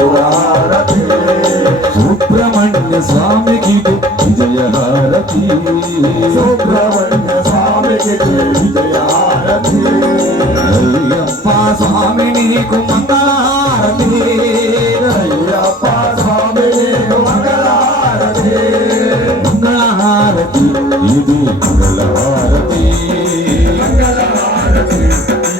మంగళహారతి సుబ్రహ్మణ్య స్వామికి విజయహారతి సుబ్రహ్మణ్య స్వామికి విజయహారతి అయ్యప్ప స్వామి నీకు మంగళహారతి. అయ్యప్ప స్వామి నీకు మంగళహారతి. మంగళహారతి. ఇది మంగళహారతి. మంగళహారతి.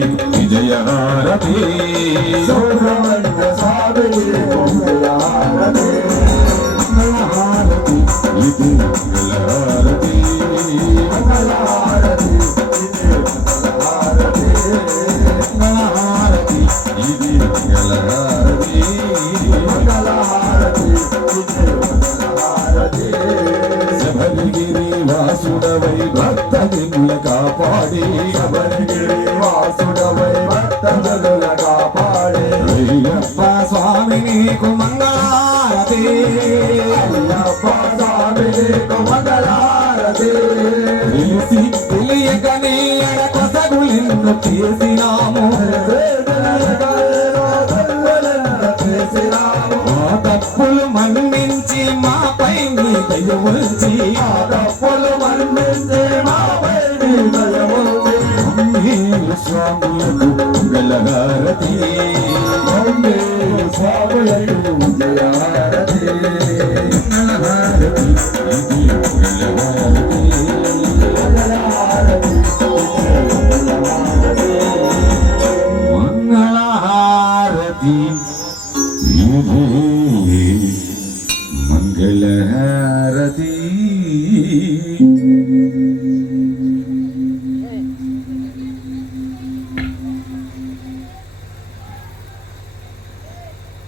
స్వామిని విజయహారతి సుబ్రహ్మణ్య స్వామి నీకు మంగళహారతి మంగళహారతి ఇది మంగళహారతి మంగళహారతి ఇది మంగళహారతి మంగళహారతి ఇది ఇది శబరిగిరి వాసుడవై భక్త నిన్నుల కాపాడి. శబరిగిరి వాసుడవై భక్తజనుల కాపాడే అయ్యప్ప స్వామి నీకు మంగళహారతి అయ్యప్ప స్వామి నీకు మంగళహారతి తెలిసి తెలియక నీ ఎడకొసగు నిన్ను చేసినాము. చేసినాము మా తప్పులు మన్నించి మాపై నీ దయ ఉంచి ఆ తప్పులు మన్నించి స్వాములకు మంగళహారతి మమ్మీ స్వాములకు జయారతి మంగళహారతి ఇది మంగళహారతి మంగళహారతి మంగళహారతి ఇది మంగళహారతి